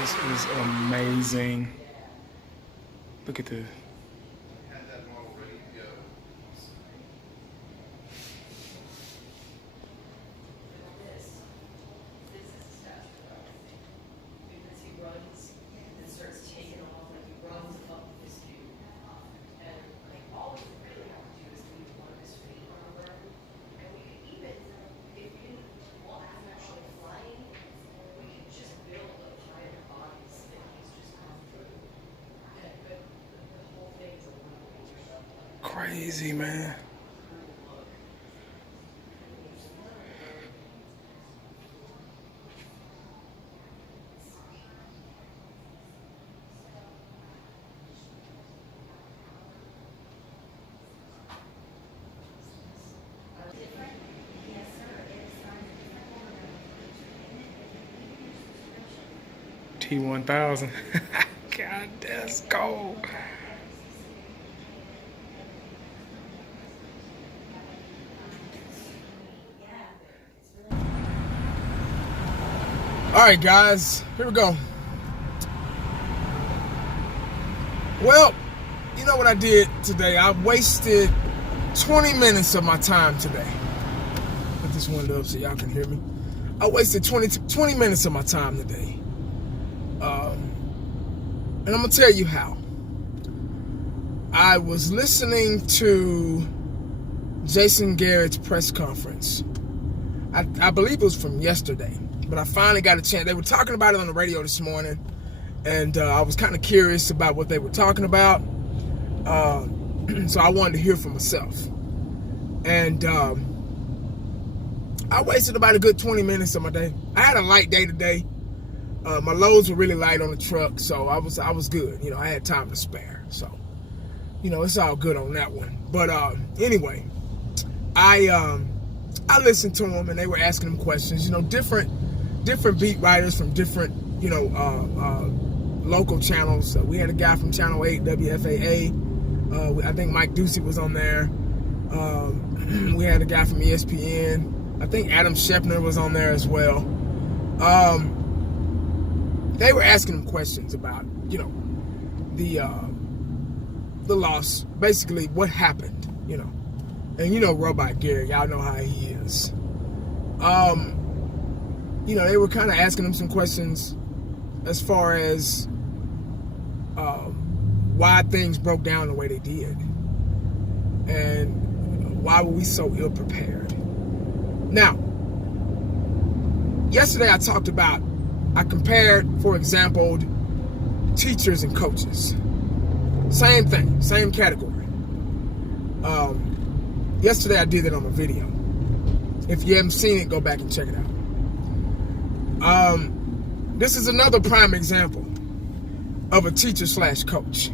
This is amazing. Look at the. Crazy, man. T1000. God, that's gold. All right, guys, here we go. Well, you know what I did today? I wasted 20 minutes of my time today. Put this window up so y'all can hear me. I wasted 20 minutes of my time today. And I'm going to tell you how. I was listening to Jason Garrett's press conference. I believe it was from yesterday. But I finally got a chance. They were talking about it on the radio this morning, and I was kind of curious about what they were talking about. So I wanted to hear for myself. And I wasted about a good 20 minutes of my day. I had a light day today. My loads were really light on the truck, so I was good. You know, I had time to spare. So, you know, it's all good on that one. But anyway, I listened to them, and they were asking them questions. You know, different beat writers from different, you know, local channels. We had a guy from Channel 8, WFAA. I think Mike Ducey was on there. We had a guy from ESPN. I think Adam Scheffner was on there as well. They were asking him questions about, you know, the loss. Basically, what happened, you know. And you know Robot Gary, y'all know how he is. You know, they were kind of asking him some questions as far as why things broke down the way they did. And why were we so ill prepared? Now, yesterday I compared, for example, teachers and coaches. Same thing, same category. Yesterday I did it on a video. If you haven't seen it, go back and check it out. This is another prime example of a teacher/coach.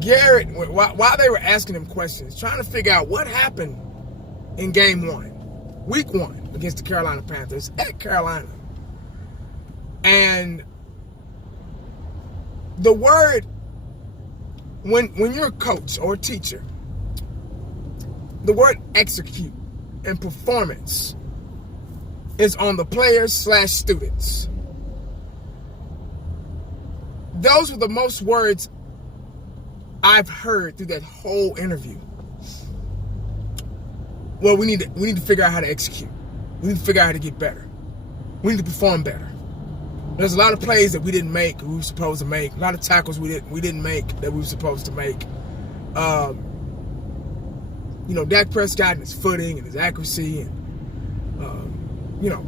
Garrett, while they were asking him questions, trying to figure out what happened in game 1, week 1, against the Carolina Panthers at Carolina. And the word, when you're a coach or a teacher, the word execute and performance is on the players/students. Those were the most words I've heard through that whole interview. Well, we need to figure out how to execute. We need to figure out how to get better. We need to perform better. There's a lot of plays that we didn't make we were supposed to make. A lot of tackles we didn't make that we were supposed to make. You know, Dak Prescott and his footing and his accuracy, and you know,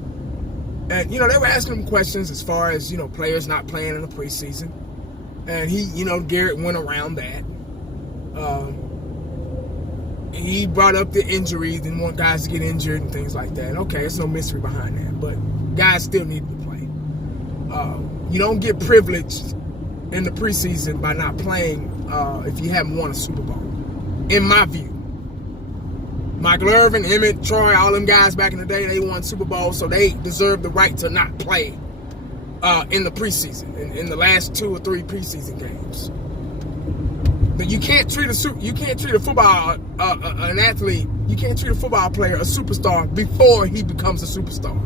they were asking him questions as far as, you know, players not playing in the preseason, and Garrett went around that. He brought up the injuries, didn't want guys to get injured and things like that. Okay, there's no mystery behind that, but guys still need to play. You don't get privileged in the preseason by not playing if you haven't won a Super Bowl, in my view. Michael Irvin, Emmett, Troy, all them guys back in the day, they won Super Bowls, so they deserve the right to not play in the preseason, in the last 2 or 3 preseason games. But you can't treat a football an athlete. You can't treat a football player a superstar before he becomes a superstar.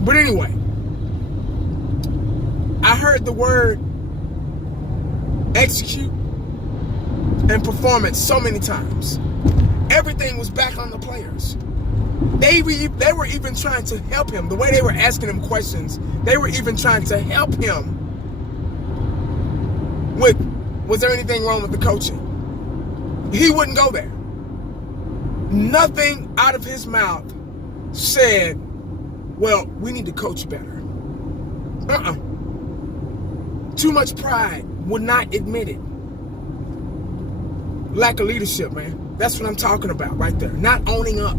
But anyway, I heard the word execute and performance so many times. Everything was back on the players. They were even trying to help him. The way they were asking him questions, they were even trying to help him with, was there anything wrong with the coaching? He wouldn't go there. Nothing out of his mouth said, well, we need to coach better. Too much pride, would not admit it. Lack of leadership, man. That's what I'm talking about right there. Not owning up.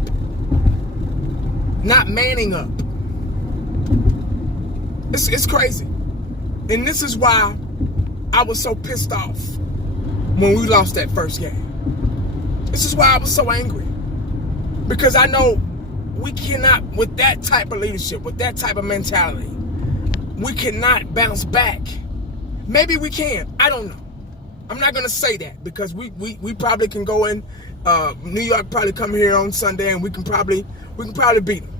Not manning up. It's crazy. And this is why I was so pissed off when we lost that first game. This is why I was so angry. Because I know we cannot, with that type of leadership, with that type of mentality, we cannot bounce back. Maybe we can. I don't know. I'm not going to say that because we probably can go in. New York probably come here on Sunday and we can probably beat them.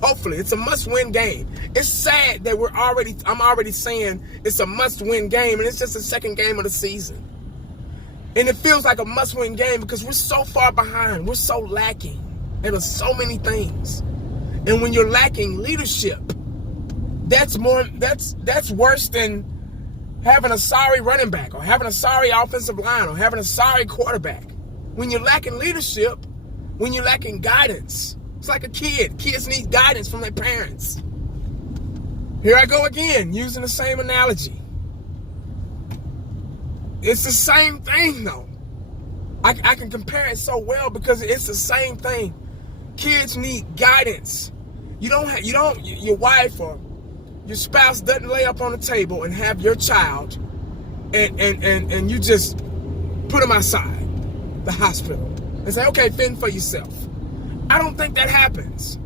Hopefully, it's a must-win game. It's sad that I'm already saying it's a must-win game, and it's just the second game of the season. And it feels like a must-win game because we're so far behind. We're so lacking. There are so many things. And when you're lacking leadership, that's worse than having a sorry running back or having a sorry offensive line or having a sorry quarterback. When you're lacking leadership, when you're lacking guidance, it's like a kid. Kids need guidance from their parents. Here I go again, using the same analogy. It's the same thing, though. I can compare it so well because it's the same thing. Kids need guidance. Your wife or your spouse doesn't lay up on the table and have your child and you just put them outside the hospital and say, okay, fend for yourself. I don't think that happens.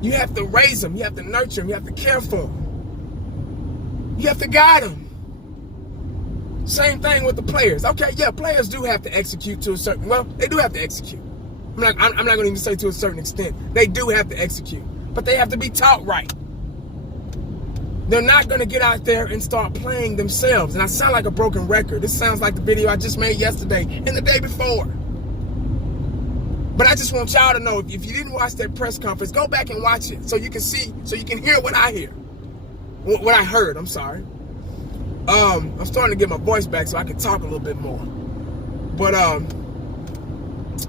You have to raise them. You have to nurture them. You have to care for them. You have to guide them. Same thing with the players. Okay, yeah, players do have to execute to a certain, well, they do have to execute. I'm not going to even say to a certain extent. They do have to execute. But they have to be taught right. They're not going to get out there and start playing themselves. And I sound like a broken record. This sounds like the video I just made yesterday and the day before. But I just want y'all to know, if you didn't watch that press conference, go back and watch it so you can see, so you can hear what I hear. What I heard, I'm sorry. I'm starting to get my voice back so I can talk a little bit more. But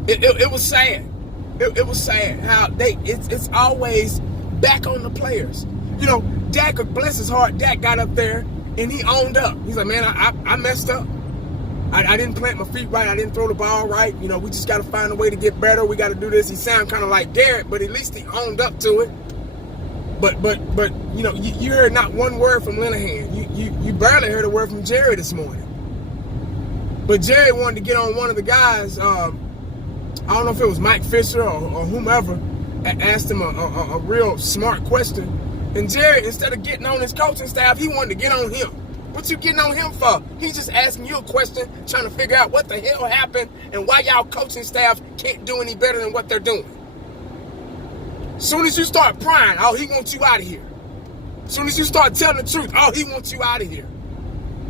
it was sad. It was sad how it's always back on the players. You know, Dak, bless his heart, Dak got up there and he owned up. He's like, man, I messed up. I didn't plant my feet right. I didn't throw the ball right. You know, we just got to find a way to get better. We got to do this. He sounded kind of like Garrett, but at least he owned up to it. But you know, you heard not one word from Linehan. You barely heard a word from Jerry this morning. But Jerry wanted to get on one of the guys. I don't know if it was Mike Fisher or whomever, asked him a real smart question. And Jerry, instead of getting on his coaching staff, he wanted to get on him. What you getting on him for? He's just asking you a question, trying to figure out what the hell happened and why y'all coaching staff can't do any better than what they're doing. Soon as you start prying, oh, he wants you out of here. Soon as you start telling the truth, oh, he wants you out of here.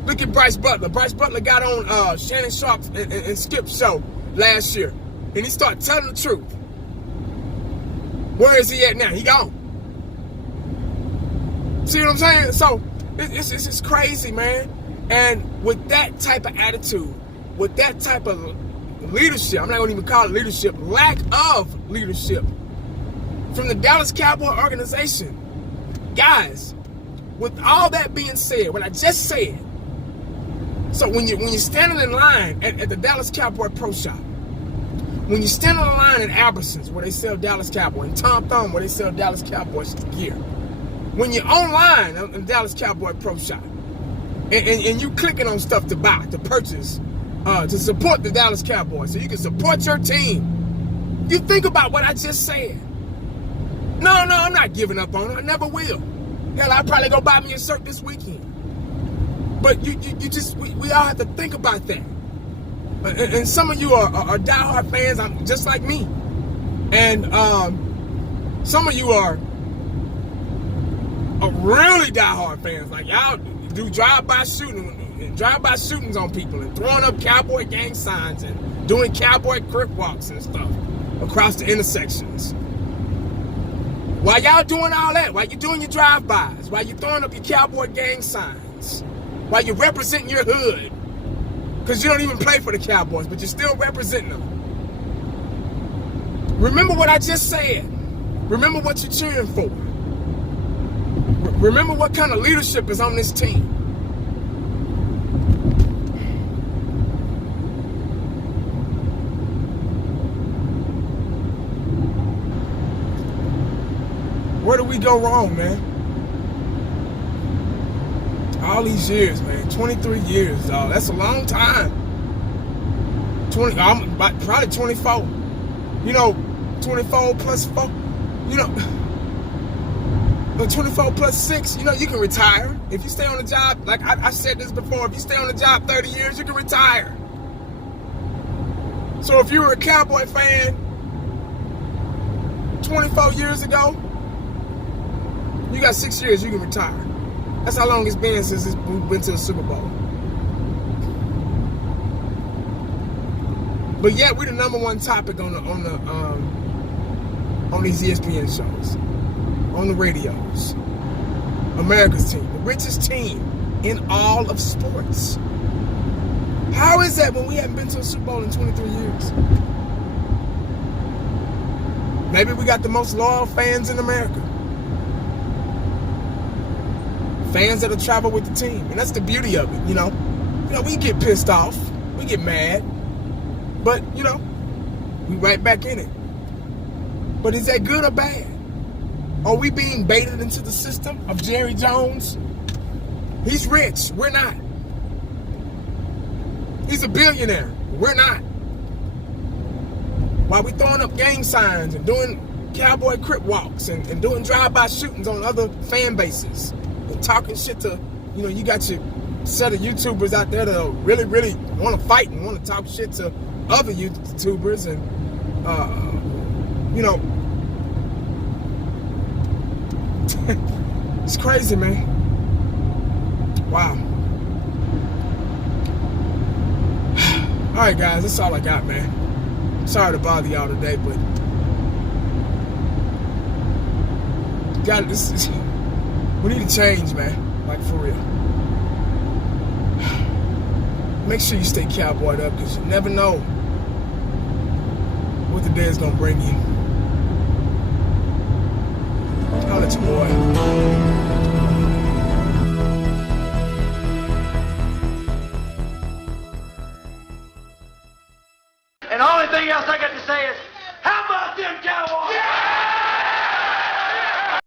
Look at Bryce Butler. Bryce Butler got on Shannon Sharp and Skip's show last year, and he started telling the truth. Where is he at now? He gone. See what I'm saying? So it's crazy, man. And with that type of attitude, with that type of leadership, I'm not going to even call it leadership, lack of leadership from the Dallas Cowboy organization. Guys, with all that being said, what I just said, so when you're standing in line at the Dallas Cowboy Pro Shop, when you're standing in line at Albertsons where they sell Dallas Cowboy, and Tom Thumb where they sell Dallas Cowboys gear, when you're online in the Dallas Cowboy Pro Shop, and you clicking on stuff to buy, to purchase, to support the Dallas Cowboys, so you can support your team, you think about what I just said. No, I'm not giving up on it. I never will. Hell, I'll probably go buy me a shirt this weekend. But we all have to think about that. And some of you are diehard fans, just like me. And some of you are really diehard fans. Like, y'all do drive-by shootings on people and throwing up Cowboy gang signs and doing Cowboy crip walks and stuff across the intersections. While y'all doing all that, while you doing your drive-bys, while you throwing up your Cowboy gang signs, while you're representing your hood, because you don't even play for the Cowboys, but you're still representing them. Remember what I just said. Remember what you're cheering for. Remember what kind of leadership is on this team. Where do we go wrong, man? All these years, man. 23 years, dog. That's a long time. Probably 24. 24 plus 4. 24 plus 6. You can retire. If you stay on the job, like I said this before, if you stay on the job 30 years, you can retire. So if you were a Cowboy fan 24 years ago, you got 6 years, you can retire. That's how long it's been since we've been to the Super Bowl. But yet we're the number one topic on these ESPN shows, on the radios. America's team, the richest team in all of sports. How is that when we haven't been to a Super Bowl in 23 years? Maybe we got the most loyal fans in America. Fans that'll travel with the team. And that's the beauty of it, we get pissed off. We get mad. But, we right back in it. But is that good or bad? Are we being baited into the system of Jerry Jones? He's rich. We're not. He's a billionaire. We're not. While we throwing up gang signs and doing Cowboy crip walks and doing drive-by shootings on other fan bases. Talking shit to, you got your set of YouTubers out there that really, really want to fight and want to talk shit to other YouTubers and, it's crazy, man. Wow. All right, guys, that's all I got, man. Sorry to bother y'all today, but we need to change, man. Like, for real. Make sure you stay cowboyed up, because you never know what the day is going to bring you. Holla at your boy.